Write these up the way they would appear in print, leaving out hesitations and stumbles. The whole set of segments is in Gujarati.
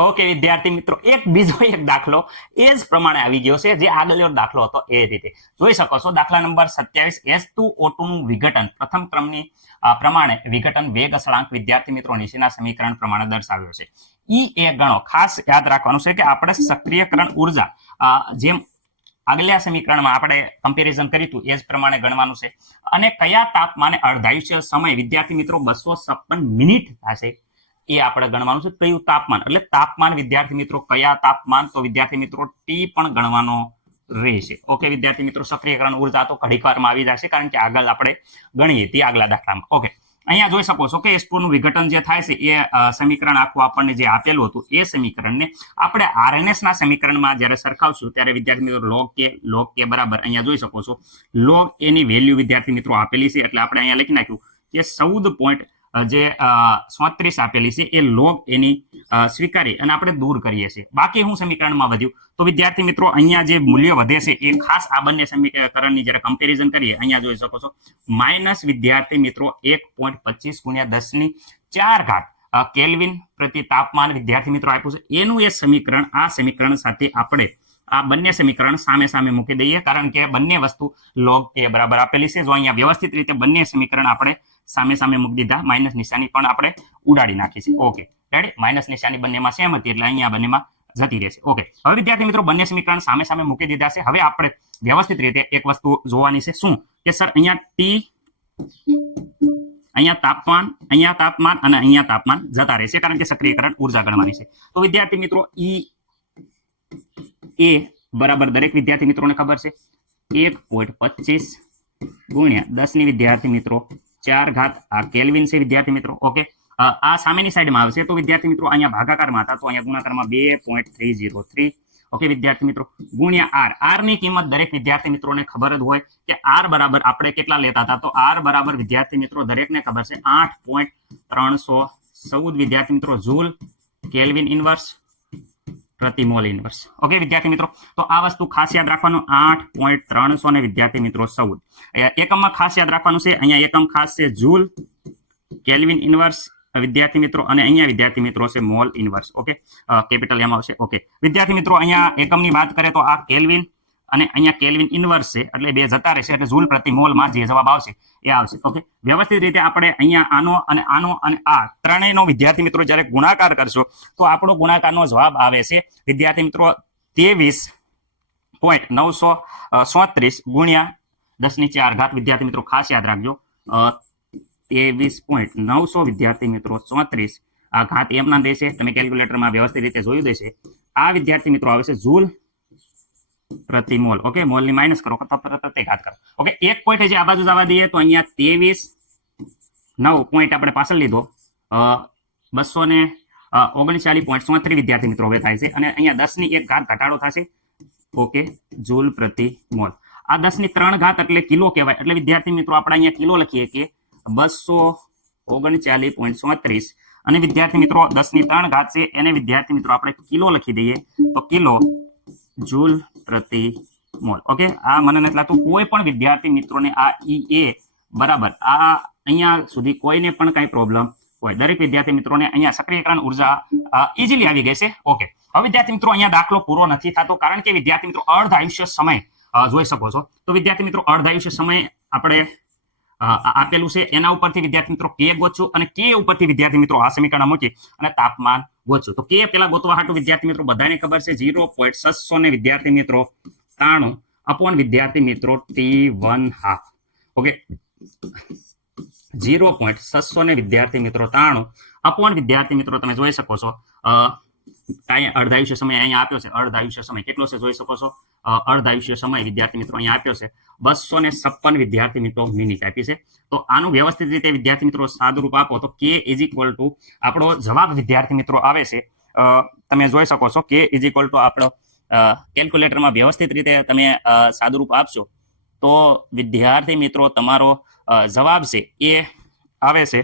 ઓકે વિદ્યાર્થી મિત્રો, એક બીજો એક દાખલો એ જ પ્રમાણે આવી ગયો છે, જે આગળનો દાખલો હતો એ રીતે જોઈ શકો છો. દાખલા નંબર 27, H2O2 નું વિઘટન પ્રથમ ક્રમની પ્રમાણે વિઘટન વેગ અચળાંક વિદ્યાર્થી મિત્રો નીચેના સમીકરણ પ્રમાણે દર્શાવ્યો છે. એ ગણો. ખાસ યાદ રાખવાનું છે કે આપણે સક્રિયકરણ ઉર્જા જેમ આગલા સમીકરણમાં આપણે કમ્પેરિઝન કર્યું હતું એ જ પ્રમાણે ગણવાનું છે. અને કયા તાપમાને અર્ધાયુષ્ય સમય વિદ્યાર્થી મિત્રો 256 મિનિટ થશે એ આપણે ગણવાનું છે. કયું તાપમાન એટલે તાપમાન વિદ્યાર્થી મિત્રો કયા તાપમાન, તો વિદ્યાર્થી મિત્રો ટી પણ ગણવાનો રહેશે. ઓકે વિદ્યાર્થી મિત્રો, સક્રિયકરણ ઉર્જા તો ઘડીક વારમાં આવી જશે કારણ કે આગળ આપણે ગણીએ તે આગલા દાખલામાં. ઓકે, અહીંયા જોઈ શકો છો કે H2 નું વિઘટન જે થાય છે એ સમીકરણ આખું આપણને જે આપેલું હતું એ સમીકરણને આપણે RNS ના સમીકરણમાં જ્યારે સરખાવશું ત્યારે વિદ્યાર્થી મિત્રો log k બરાબર અહીંયા જોઈ શકો છો log a ની વેલ્યુ વિદ્યાર્થી મિત્રો આપેલી છે, એટલે આપણે અહીંયા લખી નાખ્યું કે 14 જે 37 આપેલી છે એ log એની સ્વીકારી અને આપણે દૂર કરીએ છીએ. બાકી હું સમીકરણમાં વધ્યું તો વિદ્યાર્થી મિત્રો અહીંયા જે મૂલ્ય વધે છે એ ખાસ આ બંને સમીકરણની જ્યારે કમ્પેરિઝન કરીએ અહીંયા જોઈ શકો છો માઇનસ વિદ્યાર્થી મિત્રો 1.25 × 10⁴ કેલ્વિન પ્રતિ તાપમાન વિદ્યાર્થી મિત્રો આપ્યું છે. એનું એ સમીકરણ આ સમીકરણ સાથે આપણે આ બંને સમીકરણ સામે સામે મૂકી દઈએ કારણ કે બંને વસ્તુ log a બરાબર આપેલી છે. જો અહીંયા વ્યવસ્થિત રીતે બંને સમીકરણ આપણે સામે સામે મૂકી દીધા, માઇનસ નિશાની પણ આપણે ઉડાડી નાખી છે. ઓકે રેડી, માઇનસ નિશાની બંનેમાં સેમ હતી એટલે અહીંયા બંનેમાં જતી રહેશે. ઓકે, હવે વિદ્યાર્થી મિત્રો બંને સમીકરણ સામે સામે મૂકી દીધા છે. હવે આપણે વ્યવસ્થિત રીતે એક વસ્તુ જોવાની છે, શું કે સર અહીંયા ટી, અહીંયા તાપમાન અને અહીંયા તાપમાન જતા રહેશે કારણ કે સક્રિયકરણ ઉર્જા ગણવાની છે. તો વિદ્યાર્થી મિત્રો એ બરાબર દરેક વિદ્યાર્થી મિત્રોને ખબર છે 1.25 × 10 વિદ્યાર્થી મિત્રો 4 આ કેલ્વિન છે વિદ્યાર્થી મિત્રો. ઓકે, આ સામેની સાઈડમાં આવશે તો વિદ્યાર્થી મિત્રો અહીંયા ભાગાકારમાં હતા તો અહીંયા ગુણાકારમાં 2.303. ઓકે વિદ્યાર્થી મિત્રો, ગુણ્યા r ની કિંમત દરેક વિદ્યાર્થી મિત્રોને ખબર જ હોય કે r બરાબર આપણે કેટલા લેતા હતા, તો r બરાબર વિદ્યાર્થી મિત્રો દરેકને ખબર છે 8.314 વિદ્યાર્થી મિત્રો જૂલ કેલ્વિન ઇન્વર્સ પ્રતિ મોલ ઇન્વર્સ. ઓકે વિદ્યાર્થી મિત્રો, તો આ વસ્તુ ખાસ યાદ રાખવાનું 8.300 ને વિદ્યાર્થી મિત્રો 14 એકમમાં ખાસ યાદ રાખવાનું છે. અહીંયા એકમ ખાસ છે જૂલ કેલ્વિન ઇન્વર્સ વિદ્યાર્થી મિત્રો અને અહીંયા વિદ્યાર્થી મિત્રો છે mol inverse. Okay, capital M આવશે. ઓકે વિદ્યાર્થી મિત્રો, અહીંયા એકમની વાત કરીએ તો આ કેલ્વિન અને અહીંયા કેલ્વિન ઇન્વર્સ છે એટલે બે જતા રહેશે એટલે જૂલ પ્રતિ મોલમાં જે જવાબ આવશે એ આવશે. ઓકે, વ્યવસ્થિત રીતે આપણે અહીંયા આનો અને આ ત્રણેયનો વિદ્યાર્થી મિત્રો જ્યારે ગુણાકાર કરશો તો આપણો ગુણાકારનો જવાબ આવે છે વિદ્યાર્થી મિત્રો 23.937 ગુણ્યા 10⁴ વિદ્યાર્થી મિત્રો ખાસ યાદ રાખજો 23.900 વિદ્યાર્થી મિત્રો 34 આ ઘાત એમ ના દેશે, તમે કેલ્ક્યુલેટરમાં વ્યવસ્થિત રીતે જોયું દેશે. આ વિદ્યાર્થી મિત્રો આવે છે જૂલ પ્રતિ મોલ. ઓકે, મોલ ની માઇનસ કરો તે ઘાત કરો. ઓકે, એક પોઈન્ટ જે આ બાજુ જવા દઈએ તો અહીંયા 23.9 પોઈન્ટ આપણે પાછળ લીધો 239.37 વિદ્યાર્થી મિત્રો હવે થાય છે અને અહીંયા 10 ની 1 ઘાત ઘટાડો થશે. ઓકે, જૂલ પ્રતિ મોલ. આ 10 ની 3 ઘાત એટલે કિલો કહેવાય એટલે વિદ્યાર્થી મિત્રો આપણે અહીંયા કિલો લખીએ કે 239.37 અને વિદ્યાર્થી મિત્રો 10 ની 3 ઘાત છે એને વિદ્યાર્થી મિત્રો આપણે કિલો લખી દઈએ તો કિલો જૂલ પ્રતિ મોલ. ઓકે, આ મને નથી લાગતું કોઈ પણ વિદ્યાર્થી મિત્રોને આ એ બરાબર આ અહીંયા સુધી કોઈને પણ કઈ પ્રોબ્લેમ હોય. દરેક વિદ્યાર્થી મિત્રોને અહીંયા સક્રિયકરણ ઉર્જા ઇઝીલી આવી ગઈ છે. ઓકે, હવે વિદ્યાર્થી મિત્રો અહીંયા દાખલો પૂરો નથી થતો કારણ કે વિદ્યાર્થી મિત્રો અર્ધ આયુષ્ય સમય જોઈ શકો છો. તો વિદ્યાર્થી મિત્રો અર્ધ આયુષ્ય સમય આપણે આપેલું છે એના ઉપરથી વિદ્યાર્થી મિત્રો કે ગોતશું અને કે ઉપરથી વિદ્યાર્થી મિત્રો આ સમીકરણ મૂકી અને તાપમાન ગોતશું. તો કે પેલા ગોતવા હાટું વિદ્યાર્થી મિત્રો બધાને ખબર છે 0.600 ને વિદ્યાર્થી મિત્રો 93 અપોન વિદ્યાર્થી મિત્રો T1/2. ઓકે, 0.600 ને વિદ્યાર્થી મિત્રો 93 અપોન વિદ્યાર્થી મિત્રો તમે જોઈ શકો છો અર્ધાયુષ્ય સમય અહીંયા આપ્યો છે. અર્ધાયુષ્ય સમય કેટલો છે જોઈ શકો છો. અર્ધાયુષ્ય સમય વિદ્યાર્થી મિત્રો અહીંયા આપ્યો છે 256 વિદ્યાર્થી મિત્રો મિનિટ આપી છે. તો આનું વ્યવસ્થિત રીતે વિદ્યાર્થી મિત્રો સાદુરૂપ આપો તો k = આપણો જવાબ વિદ્યાર્થી મિત્રો આવે છે તમે જોઈ શકો છો k = આપણો કેલ્ક્યુલેટરમાં વ્યવસ્થિત રીતે તમે સાદુરૂપ આપશો તો વિદ્યાર્થી મિત્રો તમારો જવાબ છે એ આવે છે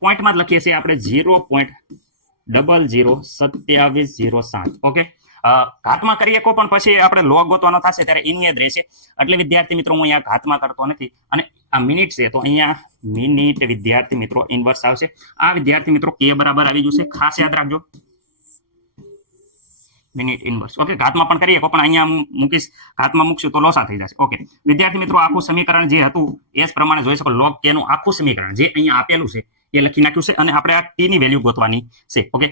પોઈન્ટમાં જ લખીએ છીએ આપણે 0.002707. ઓકે, ઘાતમાં કરી શકો પણ પછી આપણે લોગ ગોતવાનો થશે ત્યારે ઇનની જ રહેશે એટલે વિદ્યાર્થી મિત્રો હું અહીંયા ઘાતમાં કરતો નથી. અને આ મિનિટ છે તો અહીંયા મિનિટ વિદ્યાર્થી મિત્રો ઇન્વર્સ આવશે. આ વિદ્યાર્થી મિત્રો કે બરાબર આવી જશે, ખાસ યાદ રાખજો મિનિટ ઇનવર્સ. ઓકે, ઘાતમાં પણ કરી શકો, પણ અહીંયા હું મૂકીશ, ઘાતમાં મૂકશું તો લોસા થઈ જશે. ઓકે, વિદ્યાર્થી મિત્રો આખું સમીકરણ જે હતું એ જ પ્રમાણે જોઈ શકો. log k નું આખું સમીકરણ જે અહીંયા આપેલું છે એ લખી નાખ્યું છે, અને આપણે આ t ની વેલ્યુ ગોતવાની છે. ઓકે,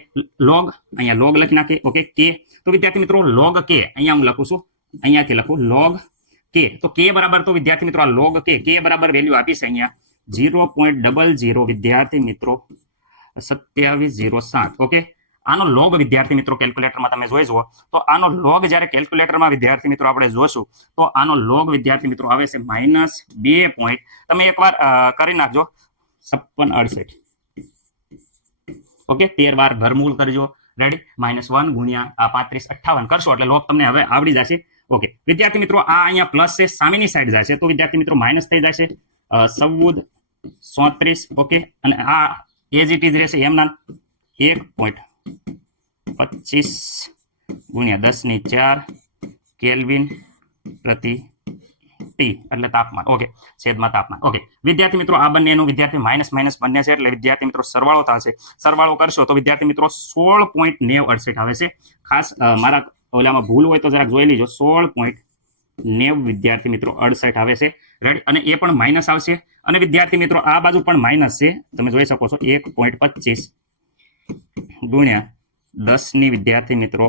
log, અહીંયા log લખી નાખીએ. ઓકે, k, તો વિદ્યાર્થી મિત્રો log k અહીંયા હું લખું છું, અહીંયાથી લખું log k. તો k બરાબર, તો વિદ્યાર્થી મિત્રો આ log k બરાબર વેલ્યુ આપી છે અહીંયા 0.00 વિદ્યાર્થી મિત્રો 2707. ઓકે, આનો log વિદ્યાર્થી મિત્રો કેલ્ક્યુલેટરમાં તમે જોઈ જુઓ તો આનો log જ્યારે કેલ્ક્યુલેટરમાં વિદ્યાર્થી મિત્રો આપણે જોશું તો આનો log વિદ્યાર્થી મિત્રો આવે છે -2 પોઈન્ટ. તમે એકવાર કરી નાખજો 5668. ઓકે, 13 વાર ઘરમૂળ કરજો. રેડી, -1 ગુણ્યા 3558 કરશો એટલે log તમને હવે આવડી જશે. ઓકે, વિદ્યાર્થી મિત્રો આ અહીંયા પ્લસ છે, સામેની સાઈડ જશે તો વિદ્યાર્થી મિત્રો માઇનસ થઈ જશે 1437. ઓકે, અને આ એજ ઇટ ઇઝ રહેશે એમના 1.25 ગુણ્યા 10⁴ કેલ્વિન પ્રતિ ટી એટલે તાપમાન. ઓકે, છેદમાં તાપમાન. ઓકે, વિદ્યાર્થી મિત્રો આ બંનેનું વિદ્યાર્થી માઇનસ બંને છે એટલે વિદ્યાર્થી મિત્રો સરવાળો થશે. સરવાળો કરશો તો વિદ્યાર્થી મિત્રો 16.968 આવે છે. ખાસ મારા ઓલામાં ભૂલ હોય તો જરાક જોઈ લીજો. 16.9 વિદ્યાર્થી મિત્રો 68 આવે છે. રેડી, અને એ પણ માઇનસ આવશે. અને વિદ્યાર્થી મિત્રો આ બાજુ પણ માઇનસ છે, તમે જોઈ શકો છો 1.25 ગુણ્યા 10 વિદ્યાર્થી મિત્રો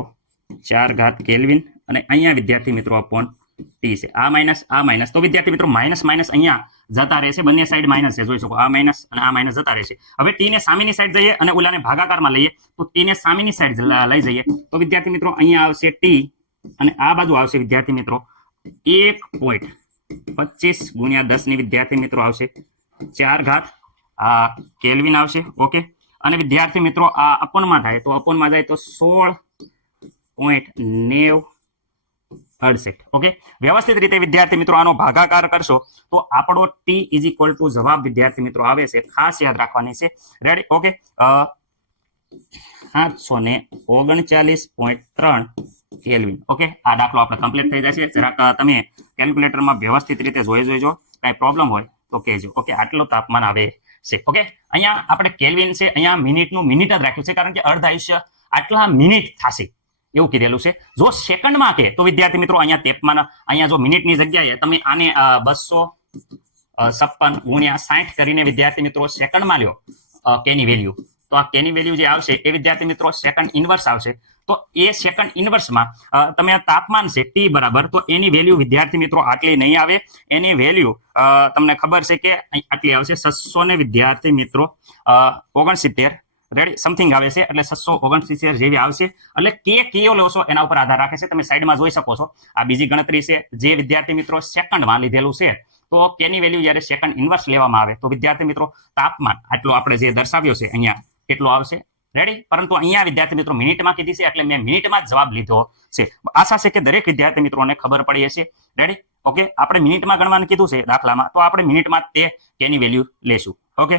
4 કેલ્વિન, અને અહીંયા વિદ્યાર્થી મિત્રો અપોન ટી છે. આ માઇનસ, તો વિદ્યાર્થી મિત્રો માઇનસ અહીંયા જતા રહેશે, બંને સાઈડ માઇનસ છે, જોઈ શકો. આ માઇનસ અને આ માઇનસ જતા રહેશે. હવે ટી ને સામેની સાઈડ જઈએ અને ઓલાને ભાગાકારમાં લઈએ તો ટી ને સામેની સાઈડ લઈ જઈએ તો વિદ્યાર્થી મિત્રો અહીંયા આવશે ટી, અને આ બાજુ આવશે વિદ્યાર્થી મિત્રો 1.25 ગુણ્યા 10 વિદ્યાર્થી મિત્રો આવશે 4 આ કેલ્વિન આવશે. ઓકે, અને વિદ્યાર્થી મિત્રો આ અપોનમાં જાય તો 16.968. ઓકે, વ્યવસ્થિત રીતે વિદ્યાર્થી મિત્રો આનો ભાગાકાર કરશો તો આપણો ટી ઇઝ ઇક્વલ ટુ જવાબ વિદ્યાર્થી મિત્રો આવે છે. ખાસ યાદ રાખવાની છે. Ready, okay, 739.3 kelvin. ઓકે, આ દાખલો આપણે કમ્પ્લીટ થઈ જશે. જરાક તમે કેલ્ક્યુલેટરમાં વ્યવસ્થિત રીતે જોઈજો, કાંઈ પ્રોબ્લેમ હોય તો કહેજો. ઓકે, આટલું તાપમાન આવે છે. ઓકે, અહીંયા આપણે કેલ્વિન છે, અહીંયા મિનિટનું મિનિટ જ રાખ્યું છે, કારણ કે અર્ધ આયુષ્ય આટલા મિનિટ થશે એવું કીધેલું છે. જો સેકન્ડમાં કે તો વિદ્યાર્થી મિત્રો અહીંયા તાપમાન, અહીંયા જો મિનિટની જગ્યાએ તમે આને 256 ગુણ્યા 60 કરીને વિદ્યાર્થી મિત્રો સેકન્ડમાં લ્યો કેની વેલ્યુ, તો આ કેની વેલ્યુ જે આવશે એ વિદ્યાર્થી મિત્રો સેકન્ડ ઇનવર્સ આવશે. તો એ સેકન્ડ ઇનવર્સમાં તમે આ તાપમાન છે ટી બરાબર, તો એની વેલ્યુ વિદ્યાર્થી મિત્રો આટલી નહીં આવે. એની વેલ્યુ તમને ખબર છે કે આટલી આવશે 600 ને વિદ્યાર્થી મિત્રો 69. રેડી, સમથિંગ આવે છે એટલે 669 જેવી આવશે. એટલે કયો લેશો એના ઉપર આધાર રાખે છે. તમે સાઈડમાં જોઈ શકો છો આ બીજી ગણતરી છે જે વિદ્યાર્થી મિત્રો સેકન્ડમાં લીધેલું છે. તો કેની વેલ્યુ જ્યારે સેકન્ડ ઇનવર્સ લેવામાં આવે તો વિદ્યાર્થી મિત્રો તાપમાન આટલો આપણે જે દર્શાવ્યો છે અહીંયા કેટલો આવશે. રેડી, પરંતુ અહીંયા વિદ્યાર્થી મિત્રો મિનિટમાં કીધી છે એટલે મેં મિનિટમાં જ જવાબ લીધો છે. આશા છે કે દરેક વિદ્યાર્થી મિત્રોને ખબર પડી હશે. રેડી, ઓકે, આપણે મિનિટમાં ગણવાનું કીધું છે દાખલામાં, તો આપણે મિનિટમાં તે કેની વેલ્યુ લેશું. ઓકે.